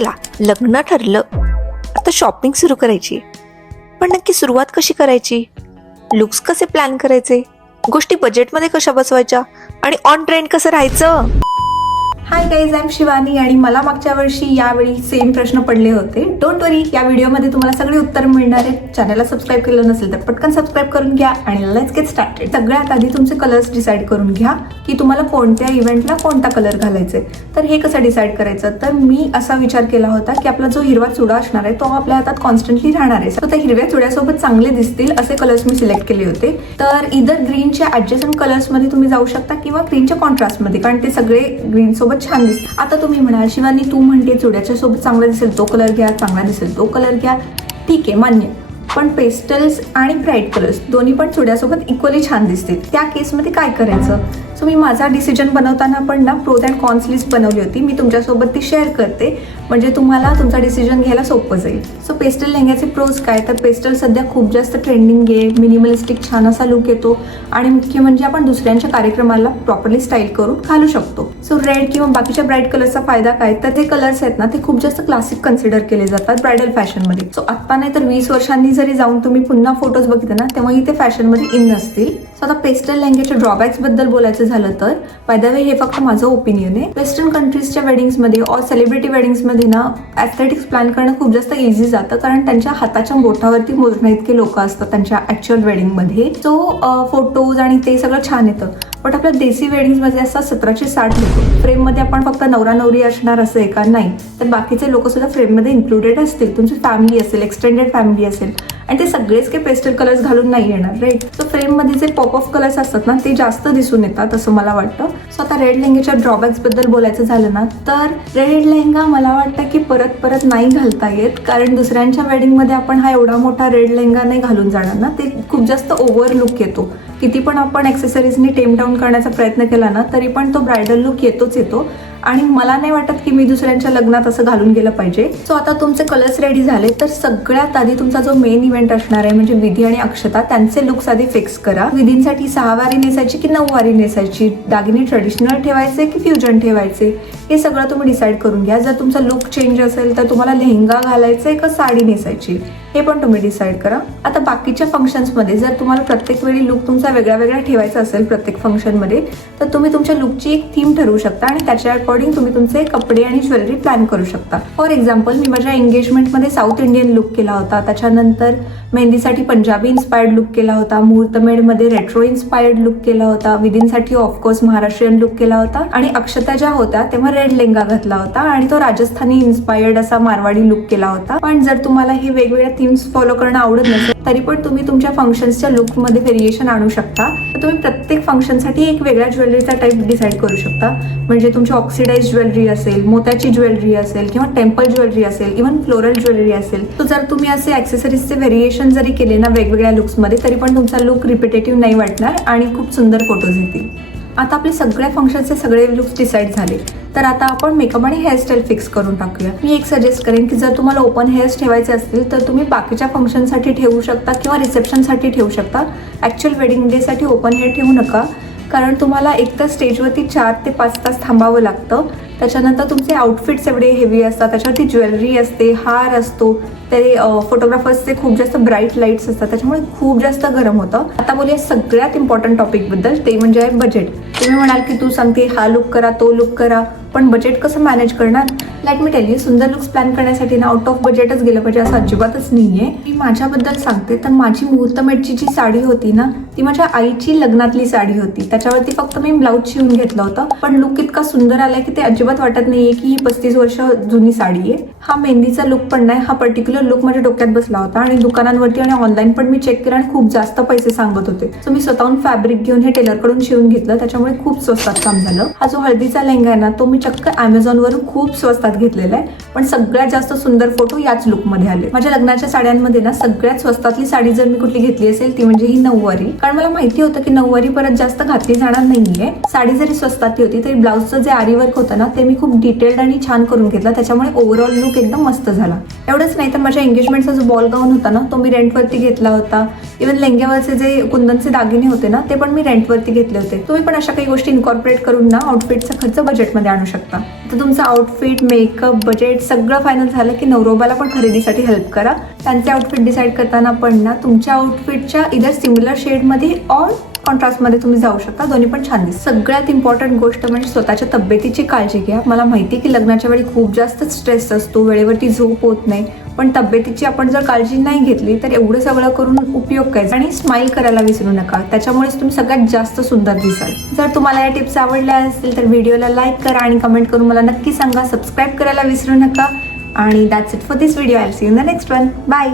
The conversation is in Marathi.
चला लग्न ठरलं. आता शॉपिंग सुरू करायची. पण नक्की सुरुवात कशी करायची? लुक्स कसे प्लॅन करायचे? गोष्टी बजेटमध्ये कशा बसवायच्या? आणि ऑन ट्रेंड कसं राहायचं? Hi guys I am Shivani आणि मला मागच्या वर्षी यावेळी सेम प्रश्न पडले होते. डोंट वरी या व्हिडिओमध्ये तुम्हाला सगळे उत्तर मिळणार आहेत. चॅनलला सबस्क्राईब केलं नसेल तर पटकन सबस्क्राईब करून घ्या आणि लेट्स गेट स्टार्टेड सगळ्यात आधी तुमचे कलर्स डिसाईड करून घ्या की तुम्हाला कोणत्या इव्हेंटला कोणता कलर घालायचा तर हे कसं डिसाईड करायचं? तर मी असा विचार केला होता की आपला जो हिरवा चुडा असणार आहे तो आपल्या हातात कॉन्स्टंटली राहणार आहे. तर त्या हिरव्या चुड्यासोबत चांगले दिसतील असे कलर्स मी सिलेक्ट केले होते. तर इधर ग्रीनच्या ऍडजस्टंट कलर्समध्ये तुम्ही जाऊ शकता किंवा ग्रीनच्या कॉन्ट्रास्टमध्ये कारण ते सगळे ग्रीनसोबत छान दिसत. आता तुम्ही म्हणाल शिवानी तू म्हणते चुड्याच्या सोबत चांगला दिसेल तो कलर घ्या चांगला दिसेल तो कलर घ्या. ठीक आहे मान्य. पण पेस्टल्स आणि ब्राईट कलर्स दोन्ही पण चुड्यासोबत इक्वली छान दिसतील. त्या केसमध्ये काय करायचं? सो मी माझा डिसिजन बनवताना पण ना प्रोज अँड कॉन्स लिस्ट बनवली होती. मी तुमच्यासोबत ती शेअर करते. म्हणजे तुम्हाला तुमचा डिसिजन घ्यायला सोपं जाईल. सो पेस्टल लेहंग्याचे प्रोज काय? तर पेस्टल सध्या खूप जास्त ट्रेंडिंग आहे. मिनिमलिस्टिक छान असा लुक येतो. आणि मुख्य म्हणजे आपण दुसऱ्यांच्या कार्यक्रमाला प्रॉपरली स्टाईल करून घालू शकतो. सो रेड किंवा बाकीच्या ब्राईट कलरचा फायदा काय? तर ते कलर्स आहेत ना ते खूप जास्त क्लासिक कन्सिडर केले जातात ब्रायडल फॅशनमध्ये सो आत्ता नाही तर वीस वर्षांनी जरी जाऊन तुम्ही पुन्हा फोटोज बघितले ना तेव्हाही ते फॅशनमध्ये इन नसतील. सो आता पेस्टल लँग्वेजच्या ड्रॉबॅक्सबद्दल बोलायचं झालं तर बाय द वे हे फक्त माझं ओपिनियन आहे. वेस्टर्न कंट्रीजच्या वेडिंग्समध्ये ऑर सेलिब्रिटी वेडिंग्समध्ये ना ॲस्थेटिक्स प्लॅन करणं खूप जास्त इझी जातं. कारण त्यांच्या हाताच्या बोटावरती मोजण्या इतके लोक असतात त्यांच्या ॲक्च्युअल वेडिंगमध्ये सो फोटोज आणि ते सगळं छान येतं. बट आपल्या देसी वेडिंग्समध्ये असतात सतराशे साठ लोक. फ्रेममध्ये आपण फक्त नवरा नवरी असणार असं आहे का नाही. तर बाकीचे लोक सुद्धा फ्रेममध्ये इन्क्लुडेड असतील. तुमची फॅमिली असेल एक्सटेंडेड फॅमिली असेल. आणि ते सगळेच काही पेस्टल कलर्स घालून नाही येणार राईट सो फ्रेममध्ये जे पॉप ऑफ कलर्स असतात ना ते जास्त दिसून येतात असं मला वाटतं. सो आता रेड लेंगेच्या ड्रॉबॅक्सबद्दल बोलायचं झालं ना तर रेड लेहंगा मला वाटतं की परत परत नाही घालता येत कारण दुसऱ्यांच्या वेडिंगमध्ये आपण हा एवढा मोठा रेड लेहंगा नाही घालून जाणार ना ते खूप जास्त ओव्हर लुक येतो. किती पण आपण ॲक्सेसरीजनी टेम डाऊन करण्याचा प्रयत्न केला ना तरी पण तो ब्रायडल लुक येतोच येतो. आणि मला नाही वाटत की मी दुसऱ्यांच्या लग्नात असं घालून गेलं पाहिजे. सो आता तुमचे कलर्स रेडी झाले तर सगळ्यात आधी तुमचा जो मेन इव्हेंट असणार आहे म्हणजे विधी आणि अक्षता त्यांचे लुक्स आधी फिक्स करा. विधींसाठी सहा वारी नेसायची की नऊ वारी नेसायची? दागिने ट्रेडिशनल ठेवायचे की फ्युजन ठेवायचे? हे सगळं तुम्ही डिसाईड करून घ्या. जर तुमचा लुक चेंज असेल तर तुम्हाला लेहंगा घालायचा आहे का साडी नेसायची? हे पण तुम्ही डिसाईड करा. आता बाकीच्या फंक्शन्समध्ये जर तुम्हाला प्रत्येक वेळी लुक तुमचा वेगळा वेगळा ठेवायचा असेल प्रत्येक फंक्शनमध्ये तर तुम्ही तुमच्या लुकची एक थीम ठरवू शकता आणि त्याच्या अकॉर्डिंग तुम्ही तुमचे कपडे आणि ज्वेलरी प्लॅन करू शकता. फॉर एक्झाम्पल मी माझ्या एंगेजमेंटमध्ये साऊथ इंडियन लुक केला होता. त्याच्यानंतर मेहंदीसाठी पंजाबी इन्स्पायर्ड लुक केला होता. मुहूर्तमेडमध्ये रेट्रो इन्स्पायर्ड लुक केला होता. विदिनसाठी ऑफकोर्स महाराष्ट्रीयन लुक केला होता. आणि अक्षता ज्या होत्या तेव्हा रेड लेंगा घातला होता. आणि तो राजस्थानी इन्स्पायर्ड असा मारवाडी लुक केला होता. पण जर तुम्हाला हे वेगवेगळ्या थीम्स फॉलो करणं आवडत नसेल तरी पण तुम्ही तुमच्या फंक्शन्सच्या लुकमध्ये व्हेरिएशन आणू शकता. तर तुम्ही प्रत्येक फंक्शनसाठी एक वेगळ्या ज्वेलरीचा टाईप डिसाईड करू शकता. म्हणजे तुमच्या तुमची ऑक्सिडाईज ज्वेलरी असेल मोत्याची ज्वेलरी असेल किंवा टेम्पल ज्वेलरी असेल इव्हन फ्लोरल ज्वेलरी असेल तर जर तुम्ही असे ॲक्सेसरीजचे व्हेरिएशन जरी केले ना वेगवेगळ्या लुक्समध्ये तरी पण तुमचा लुक रिपिटेटिव्ह नाही वाटणार आणि खूप सुंदर फोटोज येतील. आता आपले सगळ्या फंक्शनचे सगळे लुक्स डिसाईड झाले. तर आता आपण मेकअप आणि हेअरस्टाईल फिक्स करून टाकूया. मी एक सजेस्ट करेन की जर तुम्हाला ओपन हेअर्स ठेवायचे असतील तर तुम्ही बाकीच्या फंक्शनसाठी ठेवू शकता किंवा रिसेप्शनसाठी ठेवू शकता. ॲक्च्युअल वेडिंग डेसाठी ओपन हेअर ठेवू नका. कारण तुम्हाला एक तर स्टेजवरती चार ते पाच तास थांबावं लागतं. त्याच्यानंतर तुमचे आउटफिट्स एवढे हेवी असतात त्याच्यावरती ज्वेलरी असते हार असतो ते फोटोग्राफर्सचे खूप जास्त ब्राईट लाईट्स असतात त्याच्यामुळे खूप जास्त गरम होतं. आता बोलूया सगळ्यात इम्पॉर्टंट टॉपिकबद्दल ते म्हणजे आहे बजेट तुम्ही म्हणाल की तू सांगते हा लुक करा तो लुक करा पण बजेट कसं मॅनेज करणार? लॅट मी टेल यू सुंदर लुक्स प्लॅन करण्यासाठी ना आउट ऑफ बजेटच गेलं पाहिजे असं अजिबातच नाही आहे मी माझ्याबद्दल सांगते तर माझी मुहूर्तमेटची जी साडी होती ना ती माझ्या आईची लग्नातली साडी होती. त्याच्यावरती फक्त मी ब्लाऊज शिवून घेतलं होतं पण लुक इतका सुंदर आलाय की ते अजिबात वाटत नाहीये की ही पस्तीस वर्ष जुनी साडी आहे. हा मेहंदीचा लुक पण नाही. हा पर्टिक्युलर लुक माझ्या डोक्यात बसला होता आणि दुकानांवरती आणि ऑनलाईन पण मी चेक केलं आणि खूप जास्त पैसे सांगत होते. सो मी स्वतःहून फॅब्रिक घेऊन हे टेलरकडून शिवून घेतलं. त्याच्यामुळे खूप स्वस्तात काम झालं. हा जो हळदीचा लेंगा आहे ना तो मी चक्क अमेझॉनवरून खूप स्वस्तात घेतलेला आहे. पण सगळ्यात जास्त सुंदर फोटो याच लुकमध्ये आले. माझ्या लग्नाच्या साड्यांमध्ये ना सगळ्यात स्वस्तातली साडी जर मी कुठली घेतली असेल ती म्हणजे ही नऊवारी. कारण मला माहिती होतं की नऊवारी परत जास्त घातली जाणार नाहीये. साडी जरी स्वस्तातली होती तरी ब्लाऊजचं जे आरी वर्क होतं ना ते मी खूप डिटेल्ड आणि छान करून घेतलं. त्याच्यामुळे ओव्हरऑल लुक एकदम मस्त झाला. एवढंच नाही तर माझ्या एंगेजमेंटचा जो बॉल गाऊन होता ना तो मी रेंटवरती घेतला होता. इवन लेंग्यावरचे जे कुंदनचे दागिने होते ना ते पण मी रेंटवरती घेतले होते. तुम्ही पण अशा काही गोष्टी इन्कॉर्पोरेट करून ना आउटफिटचा खर्च बजेटमध्ये आणू शकता. तर तुमचं आउटफिट मेकअप बजेट सगळं फायनल झालं की नवरोबाला पण खरेदीसाठी हेल्प करा. त्यांचे आउटफिट डिसाईड करताना पण ना तुमच्या आउटफिटच्या इधर सिमिलर शेडमध्ये ऑर कॉन्ट्रास्टमध्ये तुम्ही जाऊ शकता. दोन्ही पण छान दिसत सगळ्यात इम्पॉर्टंट गोष्ट म्हणजे स्वतःच्या तब्येतीची काळजी घ्या. मला माहिती आहे की लग्नाच्या वेळी खूप जास्त स्ट्रेस असतो. वेळेवरती झोप होत नाही. पण तब्येतीची आपण जर काळजी नाही घेतली तर एवढं सगळं करून उपयोग काय? आणि स्माईल करायला विसरू नका. त्याच्यामुळेच तुम्ही सगळ्यात जास्त सुंदर दिसाल. जर तुम्हाला या टिप्स आवडल्या असतील तर व्हिडिओला लाईक करा आणि कमेंट करून मला नक्की सांगा. सबस्क्राईब करायला विसरू नका. आणि that's it for this video I see in the next one bye